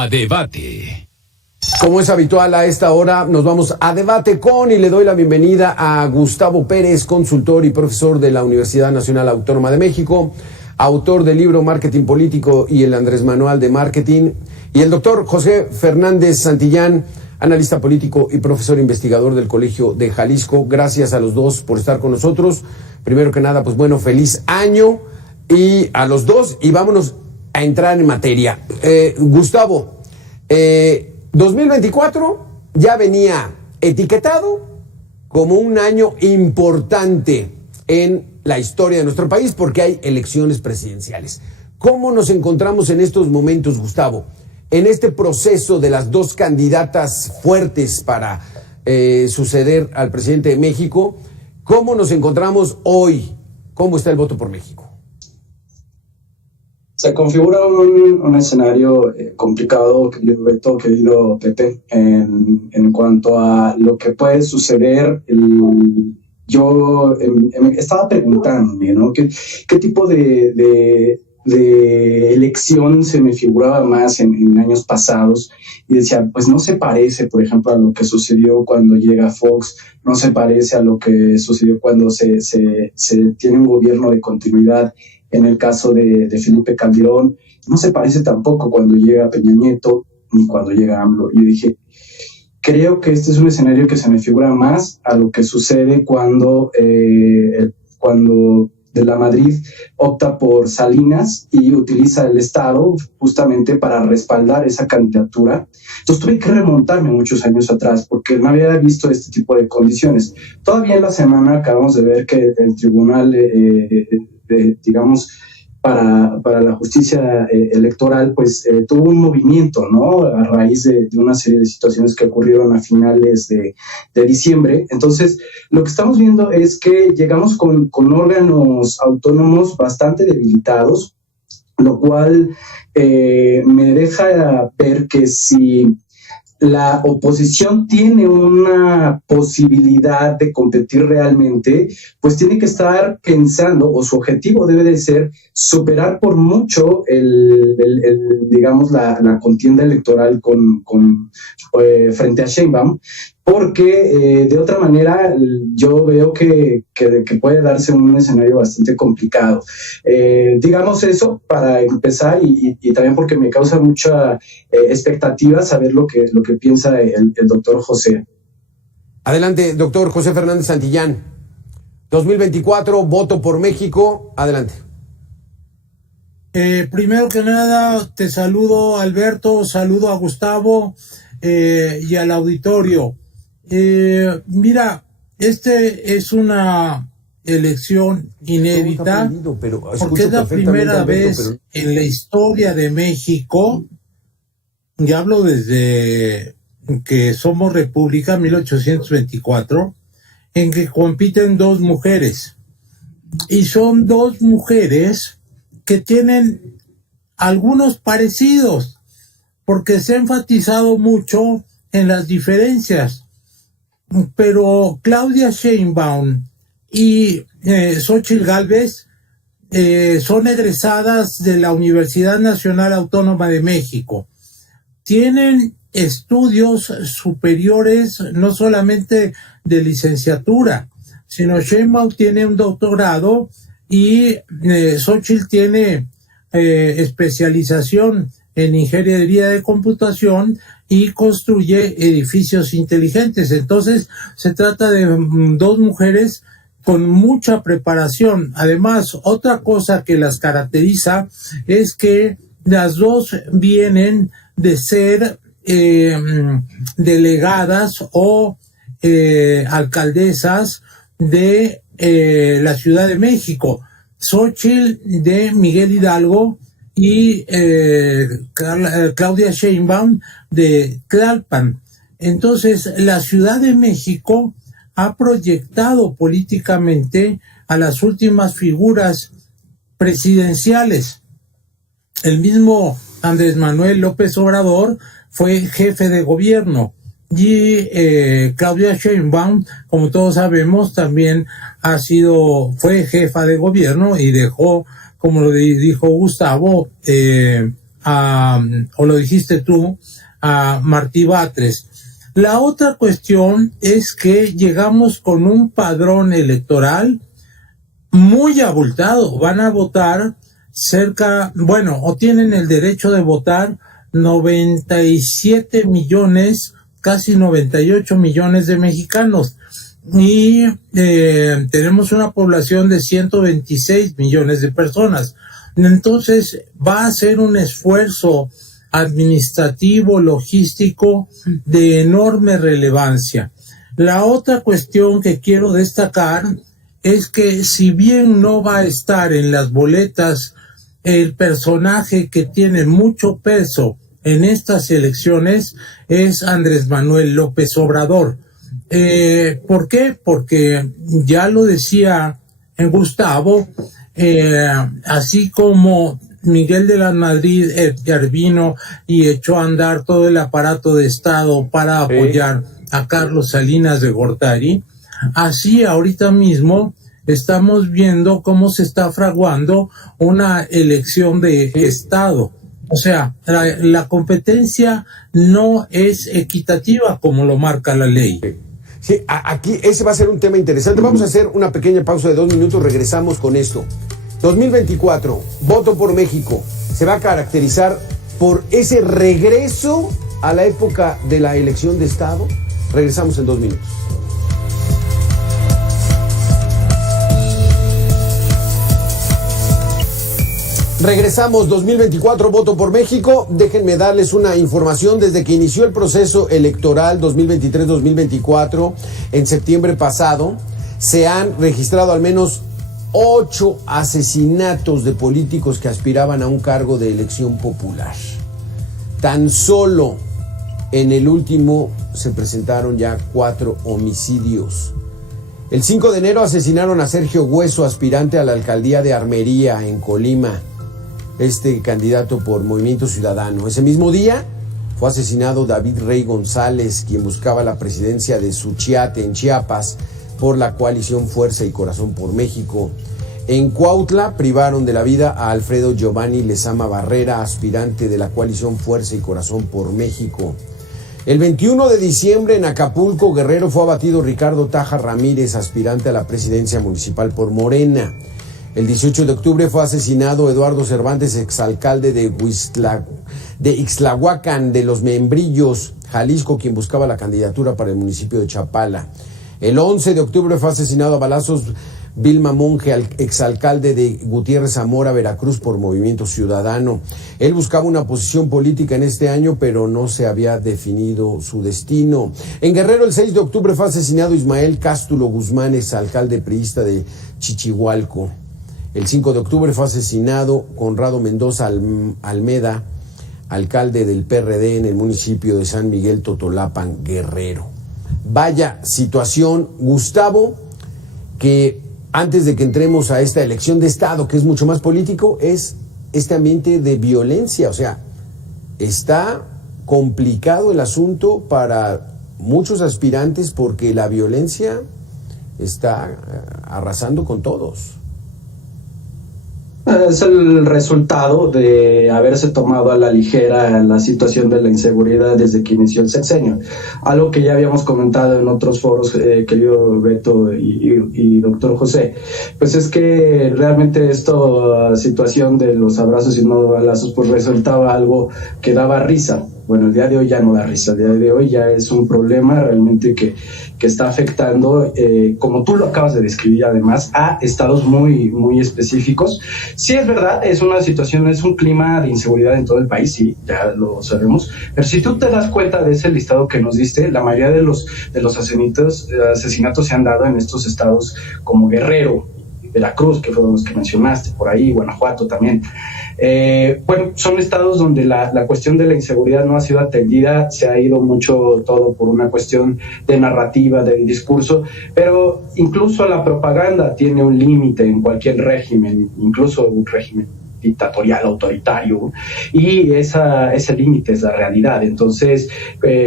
A debate. Como es habitual a esta hora, nos vamos a debate con y le doy la bienvenida a Gustavo Pérez, consultor y profesor de la Universidad Nacional Autónoma de México, autor del libro Marketing Político y el Andrés Manual de Marketing, y el doctor José Fernández Santillán, analista político y profesor investigador del Colegio de Jalisco. Gracias a los dos por estar con nosotros. Primero que nada, pues bueno, feliz año y a los dos, y vámonos a entrar en materia. Gustavo, 2024 ya venía etiquetado como un año importante en la historia de nuestro país porque hay elecciones presidenciales. ¿Cómo nos encontramos en estos momentos, Gustavo? En este proceso de las dos candidatas fuertes para suceder al presidente de México, ¿cómo nos encontramos hoy? ¿Cómo está el voto por México? Se configura un escenario complicado, querido Pepe, en cuanto a lo que puede suceder. Yo me estaba preguntándome, ¿no? ¿Qué tipo de elección se me figuraba más en años pasados? Y decía, pues no se parece, por ejemplo, a lo que sucedió cuando llega Fox, no se parece a lo que sucedió cuando se tiene un gobierno de continuidad. En el caso de Felipe Calderón, no se parece tampoco cuando llega Peña Nieto ni cuando llega AMLO. Y yo dije, creo que este es un escenario que se me figura más a lo que sucede cuando de la Madrid opta por Salinas y utiliza el Estado justamente para respaldar esa candidatura. Entonces tuve que remontarme muchos años atrás porque no había visto este tipo de condiciones. Todavía en la semana acabamos de ver que el tribunal, digamos, para la justicia electoral, pues tuvo un movimiento, ¿no? A raíz de una serie de situaciones que ocurrieron a finales de diciembre. Entonces, lo que estamos viendo es que llegamos con órganos autónomos bastante debilitados, lo cual me deja ver que si la oposición tiene una posibilidad de competir realmente, pues tiene que estar pensando, o su objetivo debe de ser superar por mucho digamos, la contienda electoral frente a Sheinbaum, porque de otra manera yo veo que puede darse un escenario bastante complicado. Digamos eso para empezar y también porque me causa mucha expectativa saber lo que piensa el doctor José. Adelante, doctor José Fernández Santillán. 2024, voto por México. Adelante. Primero que nada, te saludo, Alberto, saludo a Gustavo y al auditorio. Mira, este es una elección inédita porque es la primera vez en la historia de México, y hablo desde que somos república, 1824, en que compiten dos mujeres. Y son dos mujeres que tienen algunos parecidos, porque se ha enfatizado mucho en las diferencias. Pero Claudia Sheinbaum y Xóchitl Gálvez son egresadas de la Universidad Nacional Autónoma de México. Tienen estudios superiores, no solamente de licenciatura, sino Sheinbaum tiene un doctorado y Xóchitl tiene especialización en ingeniería de computación y construye edificios inteligentes. Entonces, se trata de dos mujeres con mucha preparación. Además, otra cosa que las caracteriza es que las dos vienen de ser delegadas o alcaldesas de la Ciudad de México. Xóchitl de Miguel Hidalgo y Claudia Sheinbaum de Tlalpan. Entonces, la Ciudad de México ha proyectado políticamente a las últimas figuras presidenciales. El mismo Andrés Manuel López Obrador fue jefe de gobierno y Claudia Sheinbaum, como todos sabemos, también fue jefa de gobierno y dejó, como lo dijo Gustavo, o lo dijiste tú, a Martí Batres. La otra cuestión es que llegamos con un padrón electoral muy abultado. Van a votar o tienen el derecho de votar 97 millones, casi 98 millones de mexicanos. Y tenemos una población de 126 millones de personas. Entonces va a ser un esfuerzo administrativo, logístico de enorme relevancia. La otra cuestión que quiero destacar es que si bien no va a estar en las boletas el personaje que tiene mucho peso en estas elecciones es Andrés Manuel López Obrador. ¿Por qué? Porque ya lo decía Gustavo, así como Miguel de la Madrid intervino y echó a andar todo el aparato de Estado para apoyar a Carlos Salinas de Gortari, así ahorita mismo estamos viendo cómo se está fraguando una elección de Estado. O sea, la competencia no es equitativa como lo marca la ley. Sí, aquí ese va a ser un tema interesante. Vamos a hacer una pequeña pausa de 2 minutos, regresamos con esto. 2024, Voto por México, se va a caracterizar por ese regreso a la época de la elección de Estado. Regresamos en 2 minutos. Regresamos, 2024, Voto por México. Déjenme darles una información. Desde que inició el proceso electoral 2023-2024, en septiembre pasado, se han registrado al menos 8 asesinatos de políticos que aspiraban a un cargo de elección popular. Tan solo en el último se presentaron ya 4 homicidios. El 5 de enero asesinaron a Sergio Hueso, aspirante a la alcaldía de Armería, en Colima. Candidato por Movimiento Ciudadano. Ese mismo día fue asesinado David Rey González, quien buscaba la presidencia de Suchiate, en Chiapas, por la coalición Fuerza y Corazón por México. En Cuautla privaron de la vida a Alfredo Giovanni Lezama Barrera, aspirante de la coalición Fuerza y Corazón por México. El 21 de diciembre en Acapulco, Guerrero, fue abatido Ricardo Taja Ramírez, aspirante a la presidencia municipal por Morena. El 18 de octubre fue asesinado Eduardo Cervantes, exalcalde de Ixtlahuacán de los Membrillos, Jalisco, quien buscaba la candidatura para el municipio de Chapala. El 11 de octubre fue asesinado a balazos Vilma Monge, exalcalde de Gutiérrez Zamora, Veracruz, por Movimiento Ciudadano. Él buscaba una posición política en este año, pero no se había definido su destino. En Guerrero, el 6 de octubre fue asesinado Ismael Cástulo Guzmán, exalcalde priista de Chichihualco. El 5 de octubre fue asesinado Conrado Mendoza Almeda, alcalde del PRD en el municipio de San Miguel Totolapan, Guerrero. Vaya situación, Gustavo, que antes de que entremos a esta elección de Estado, que es mucho más político, es este ambiente de violencia. O sea, está complicado el asunto para muchos aspirantes porque la violencia está arrasando con todos. Es el resultado de haberse tomado a la ligera la situación de la inseguridad desde que inició el sexenio. Algo que ya habíamos comentado en otros foros, querido Beto y doctor José, pues es que realmente esta situación de los abrazos y no balazos pues resultaba algo que daba risa. Bueno, el día de hoy ya no da risa, el día de hoy ya es un problema realmente que está afectando, como tú lo acabas de describir además, a estados muy, muy específicos. Sí, es verdad, es una situación, es un clima de inseguridad en todo el país, sí, ya lo sabemos, pero si tú te das cuenta de ese listado que nos diste, la mayoría de los asesinatos se han dado en estos estados como Guerrero, Veracruz, que fueron los que mencionaste, por ahí, Guanajuato también. Bueno, son estados donde la cuestión de la inseguridad no ha sido atendida, se ha ido mucho todo por una cuestión de narrativa, del discurso, pero incluso la propaganda tiene un límite en cualquier régimen, incluso un régimen dictatorial, autoritario, y ese límite es la realidad. Entonces,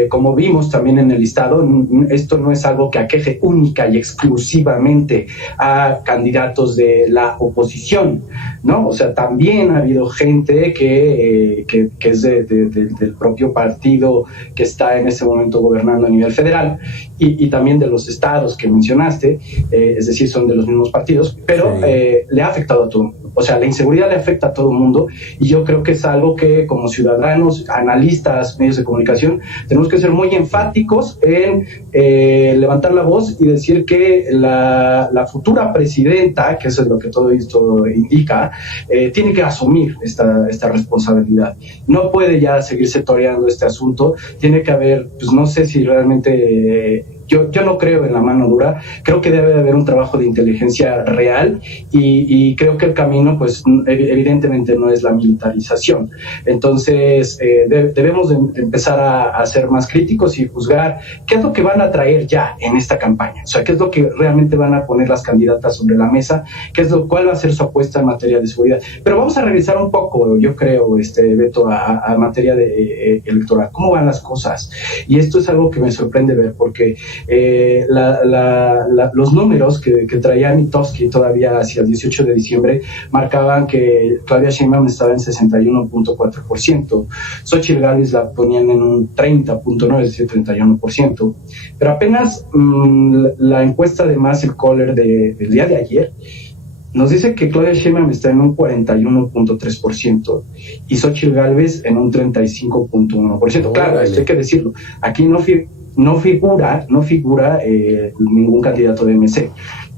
como vimos también en el listado, esto no es algo que aqueje única y exclusivamente a candidatos de la oposición, ¿no? O sea, también ha habido gente que es del propio partido que está en ese momento gobernando a nivel federal y también de los estados que mencionaste, es decir, son de los mismos partidos, pero le ha afectado a todo el mundo. O sea, la inseguridad le afecta a todo el mundo y yo creo que es algo que como ciudadanos, analistas, medios de comunicación, tenemos que ser muy enfáticos en levantar la voz y decir que la futura presidenta, que eso es lo que todo esto indica, tiene que asumir esta responsabilidad. No puede ya seguirse toreando este asunto, tiene que haber, pues no sé si realmente... Yo no creo en la mano dura, creo que debe haber un trabajo de inteligencia real y creo que el camino, pues evidentemente no es la militarización. Entonces debemos de empezar a ser más críticos y juzgar qué es lo que van a traer ya en esta campaña, o sea, qué es lo que realmente van a poner las candidatas sobre la mesa, cuál va a ser su apuesta en materia de seguridad. Pero vamos a revisar un poco, yo creo, Beto, a materia de electoral, cómo van las cosas. Y esto es algo que me sorprende ver porque los números que traía Mitofsky todavía hacia el 18 de diciembre marcaban que Claudia Sheinbaum estaba en 61.4%, Xóchitl Gálvez la ponían en un 30.9, es decir, 31%, pero apenas la encuesta de Massive Caller del día de ayer nos dice que Claudia Sheinbaum está en un 41.3% y Xóchitl Gálvez en un 35.1%. Claro, esto hay que decirlo, aquí no figura ningún candidato de MC.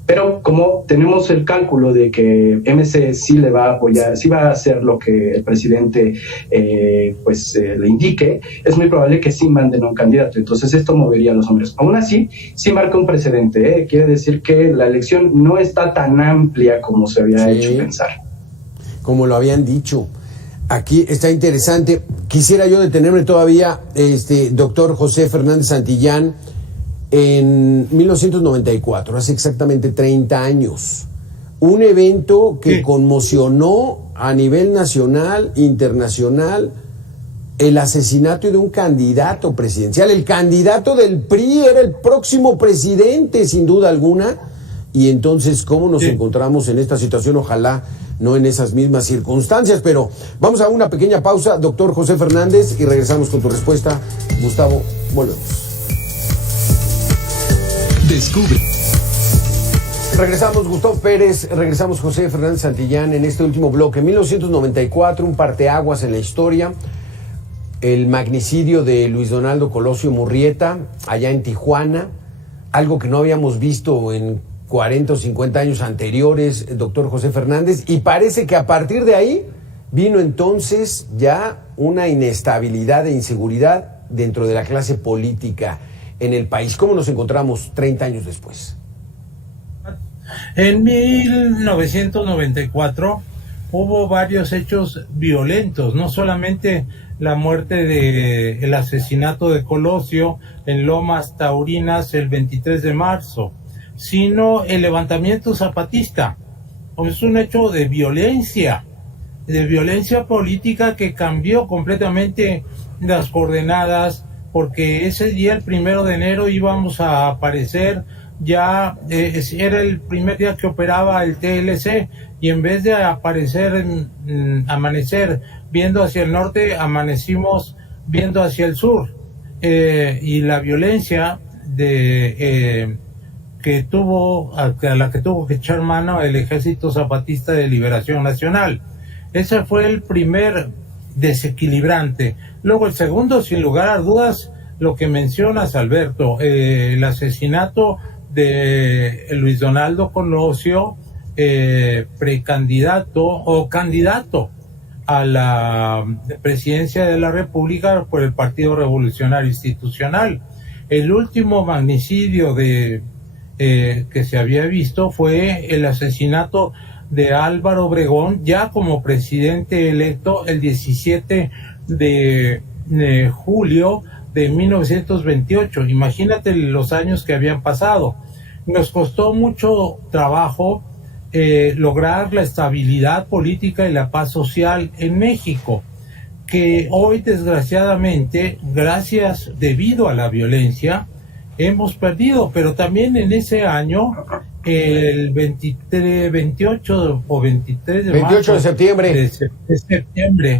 Pero como tenemos el cálculo de que MC sí le va a apoyar, sí va a hacer lo que el presidente le indique, es muy probable que sí manden a un candidato. Entonces esto movería los números. Aún así, sí marca un precedente. Quiere decir que la elección no está tan amplia como se había hecho pensar. Como lo habían dicho. Aquí está interesante. Quisiera yo detenerme todavía, doctor José Fernández Santillán, en 1994, hace exactamente 30 años. Un evento que conmocionó a nivel nacional, internacional, el asesinato de un candidato presidencial. El candidato del PRI era el próximo presidente, sin duda alguna. Y entonces, ¿cómo nos encontramos en esta situación? Ojalá no en esas mismas circunstancias, pero vamos a una pequeña pausa, doctor José Fernández, y regresamos con tu respuesta. Gustavo, volvemos. Descubre. Regresamos Gustavo Pérez, regresamos José Fernández Santillán en este último bloque. 1994, un parteaguas en la historia, el magnicidio de Luis Donaldo Colosio Murrieta, allá en Tijuana, algo que no habíamos visto en 40 o 50 años anteriores, doctor José Fernández, y parece que a partir de ahí vino entonces ya una inestabilidad e inseguridad dentro de la clase política en el país. ¿Cómo nos encontramos 30 años después? En 1994 hubo varios hechos violentos, no solamente la muerte el asesinato de Colosio en Lomas Taurinas el 23 de marzo, sino el levantamiento zapatista. Es un hecho de violencia política que cambió completamente las coordenadas, porque ese día, el 1 de enero, íbamos a aparecer ya, era el primer día que operaba el TLC, y en vez de amanecer viendo hacia el norte, amanecimos viendo hacia el sur, y la violencia a la que tuvo que echar mano el Ejército Zapatista de Liberación Nacional. Ese fue el primer desequilibrante. Luego el segundo, sin lugar a dudas, lo que mencionas, Alberto, el asesinato de Luis Donaldo Colosio, precandidato o candidato a la presidencia de la República por el Partido Revolucionario Institucional. El último magnicidio que se había visto fue el asesinato de Álvaro Obregón, ya como presidente electo el 17 de julio de 1928. Imagínate los años que habían pasado. Nos costó mucho trabajo lograr la estabilidad política y la paz social en México, que hoy desgraciadamente, debido a la violencia, hemos perdido. Pero también en ese año, el 28 de septiembre,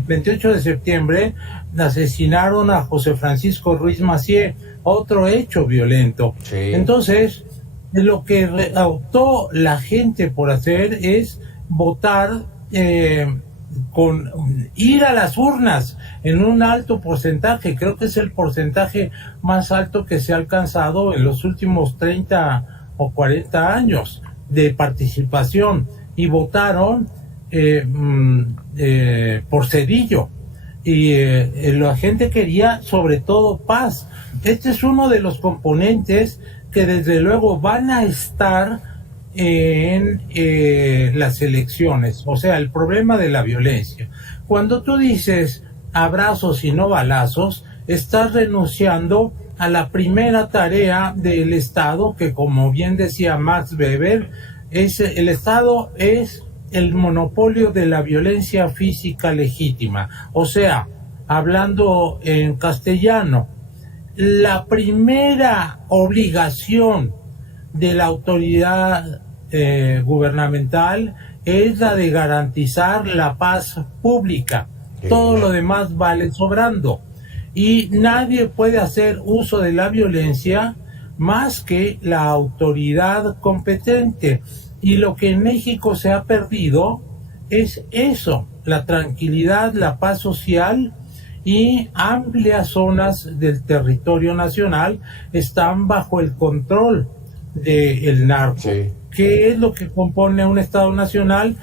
28 de septiembre, asesinaron a José Francisco Ruiz Massieu, otro hecho violento. Sí. Entonces, lo que optó la gente por hacer es votar, ir a las urnas en un alto porcentaje. Creo que es el porcentaje más alto que se ha alcanzado en los últimos 30 o 40 años de participación, y votaron por Zedillo, y la gente quería sobre todo paz. Este es uno de los componentes que desde luego van a estar en las elecciones, o sea, el problema de la violencia. Cuando tú dices abrazos y no balazos, estás renunciando a la primera tarea del Estado, que, como bien decía Max Weber, el Estado es el monopolio de la violencia física legítima. O sea, hablando en castellano, la primera obligación de la autoridad gubernamental es la de garantizar la paz pública. Todo lo demás vale sobrando, y nadie puede hacer uso de la violencia más que la autoridad competente. Y lo que en México se ha perdido es eso, la tranquilidad, la paz social, y amplias zonas del territorio nacional están bajo el control del narco. Sí. ¿Qué es lo que compone un Estado nacional?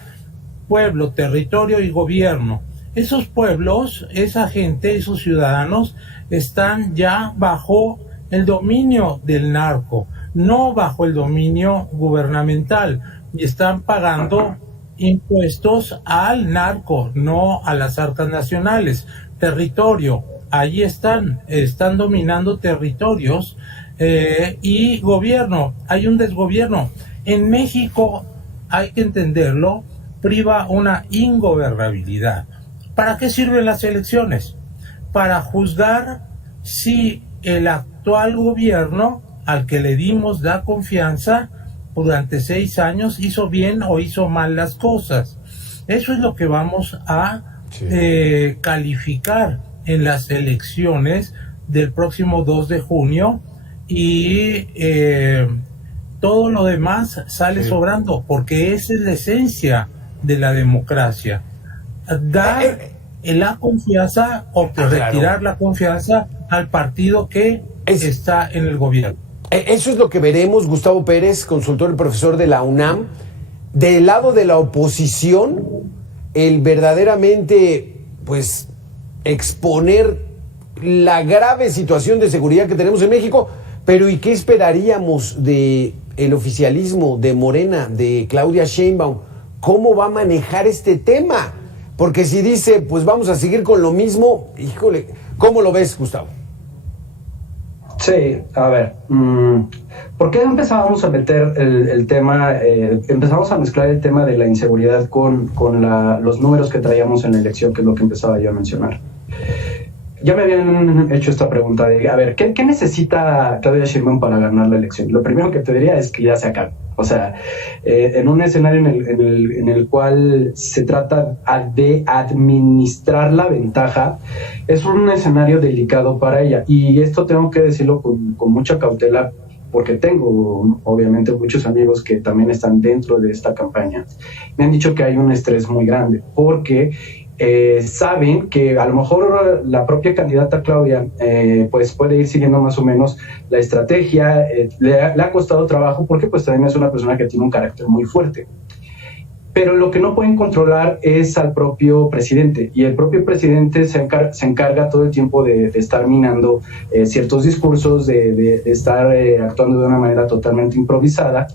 Pueblo, territorio y gobierno. Esos pueblos, esa gente, esos ciudadanos están ya bajo el dominio del narco, no bajo el dominio gubernamental, y están pagando impuestos al narco, no a las arcas nacionales. Territorio, allí están dominando territorios, y gobierno, hay un desgobierno. En México, hay que entenderlo, priva una ingobernabilidad. ¿Para qué sirven las elecciones? Para juzgar si el actual gobierno, al que le dimos la confianza durante 6 años, hizo bien o hizo mal las cosas. Eso es lo que vamos a calificar en las elecciones del próximo 2 de junio, y todo lo demás sale sobrando, porque esa es la esencia de la democracia. Dar la confianza o retirar la confianza al partido que está en el gobierno. Eso es lo que veremos, Gustavo Pérez, consultor y profesor de la UNAM. Del lado de la oposición, el verdaderamente, pues, exponer la grave situación de seguridad que tenemos en México. Pero ¿y qué esperaríamos de el oficialismo, de Morena, de Claudia Sheinbaum? ¿Cómo va a manejar este tema? Porque si dice, pues vamos a seguir con lo mismo, híjole, ¿cómo lo ves, Gustavo? Sí, a ver, ¿por qué empezábamos a meter el tema, empezamos a mezclar el tema de la inseguridad con los números que traíamos en la elección, que es lo que empezaba yo a mencionar? Ya me habían hecho esta pregunta de, a ver, ¿qué necesita Claudia Sheinbaum para ganar la elección? Lo primero que te diría es que ya se acabe. O sea, en un escenario en el cual se trata de administrar la ventaja, es un escenario delicado para ella. Y esto tengo que decirlo con mucha cautela, porque tengo obviamente muchos amigos que también están dentro de esta campaña. Me han dicho que hay un estrés muy grande, porque saben que a lo mejor la propia candidata Claudia pues puede ir siguiendo más o menos la estrategia. Le ha costado trabajo, porque pues también es una persona que tiene un carácter muy fuerte. Pero lo que no pueden controlar es al propio presidente, y el propio presidente se encarga todo el tiempo de estar minando ciertos discursos, de estar actuando de una manera totalmente improvisada.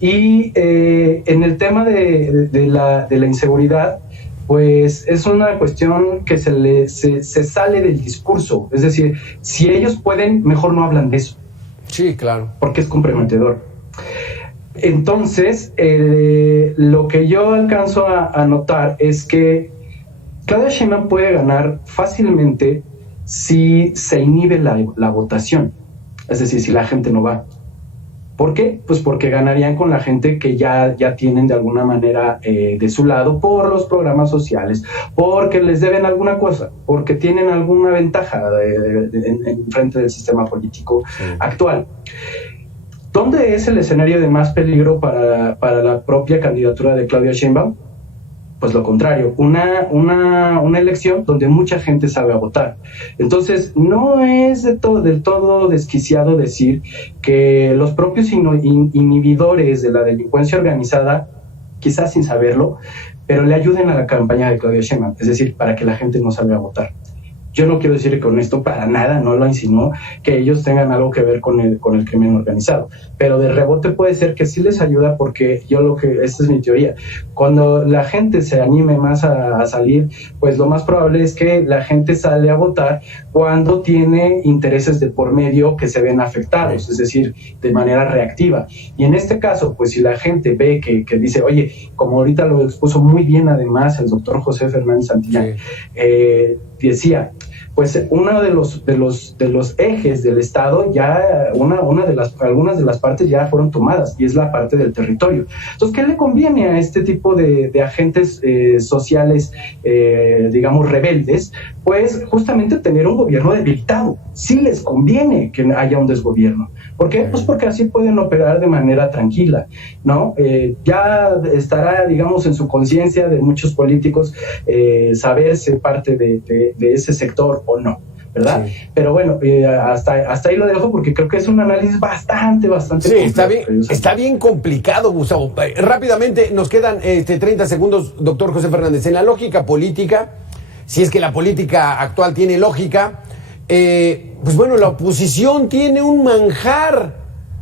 Y en el tema de la inseguridad, pues es una cuestión que se sale del discurso. Es decir, si ellos pueden, mejor no hablan de eso. Sí, claro. Porque es comprometedor. Entonces, lo que yo alcanzo a notar es que Claudia Sheinbaum puede ganar fácilmente si se inhibe la votación, es decir, si la gente no va. ¿Por qué? Pues porque ganarían con la gente que ya tienen de alguna manera de su lado por los programas sociales, porque les deben alguna cosa, porque tienen alguna ventaja en frente del sistema político actual. ¿Dónde es el escenario de más peligro para la propia candidatura de Claudia Sheinbaum? Pues lo contrario, una elección donde mucha gente sabe a votar. Entonces, no es del todo desquiciado decir que los propios inhibidores de la delincuencia organizada, quizás sin saberlo, pero le ayuden a la campaña de Claudia Sheinbaum, es decir, para que la gente no salga a votar. Yo no quiero decir que con esto para nada, no lo insinuó, que ellos tengan algo que ver con el crimen organizado, pero de rebote puede ser que sí les ayuda, porque esta es mi teoría, cuando la gente se anime más a salir, pues lo más probable es que la gente sale a votar cuando tiene intereses de por medio que se ven afectados, es decir, de manera reactiva. Y en este caso, pues si la gente ve que dice, oye, como ahorita lo expuso muy bien además el doctor José Fernández Santillán, decía, pues uno de los ejes del Estado ya, algunas de las partes ya fueron tomadas, y es la parte del territorio. Entonces, ¿qué le conviene a este tipo de agentes sociales, digamos, rebeldes? Pues justamente tener un gobierno debilitado. Sí les conviene que haya un desgobierno. ¿Por qué? Pues porque así pueden operar de manera tranquila, ¿no? Ya estará, digamos, en su conciencia de muchos políticos saberse parte de ese sector o no, ¿verdad? Sí. Pero bueno, hasta ahí lo dejo, porque creo que es un análisis bastante sí, está bien complicado, Gustavo. Rápidamente, nos quedan 30 segundos, doctor José Fernández. En la lógica política, si es que la política actual tiene lógica, pues bueno, la oposición tiene un manjar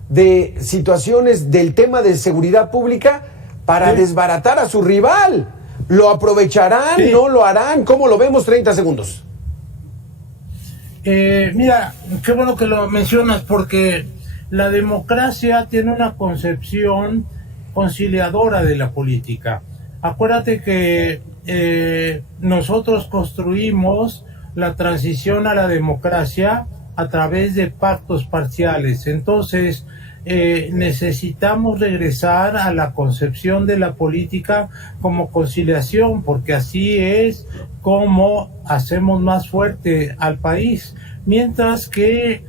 de situaciones del tema de seguridad pública para desbaratar a su rival. ¿Lo aprovecharán? Sí. ¿No lo harán? ¿Cómo lo vemos? 30 segundos. Mira, qué bueno que lo mencionas, porque la democracia tiene una concepción conciliadora de la política. Acuérdate que nosotros construimos la transición a la democracia a través de pactos parciales. Entonces, necesitamos regresar a la concepción de la política como conciliación, porque así es como hacemos más fuerte al país. Mientras que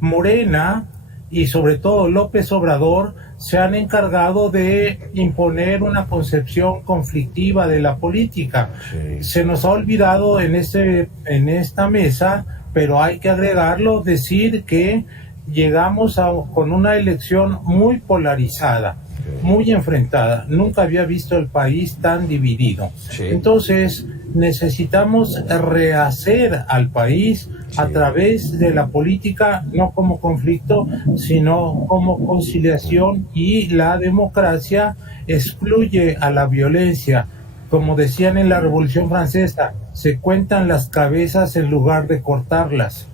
Morena y sobre todo López Obrador se han encargado de imponer una concepción conflictiva de la política. Sí. Se nos ha olvidado en esta mesa, pero hay que agregarlo, decir que llegamos con una elección muy polarizada, muy enfrentada. Nunca había visto el país tan dividido. Sí. Entonces, necesitamos rehacer al país a través de la política, no como conflicto, sino como conciliación, y la democracia excluye a la violencia. Como decían en la Revolución Francesa, se cuentan las cabezas en lugar de cortarlas.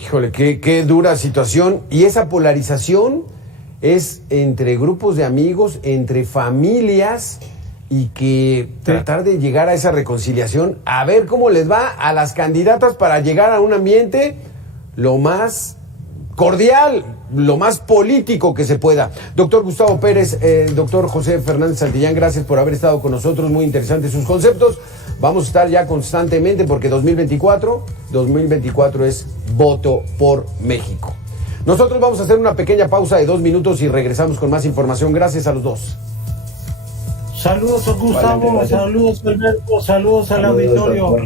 Híjole, qué dura situación. Y esa polarización es entre grupos de amigos, entre familias, y que tratar de llegar a esa reconciliación, a ver cómo les va a las candidatas para llegar a un ambiente lo más cordial, lo más político que se pueda. Doctor Gustavo Pérez, doctor José Fernández Santillán, gracias por haber estado con nosotros, muy interesantes sus conceptos. Vamos a estar ya constantemente, porque 2024 es voto por México. Nosotros vamos a hacer una pequeña pausa de 2 minutos y regresamos con más información. Gracias a los dos. Saludos a Gustavo, saludos Alberto, saludos al auditorio.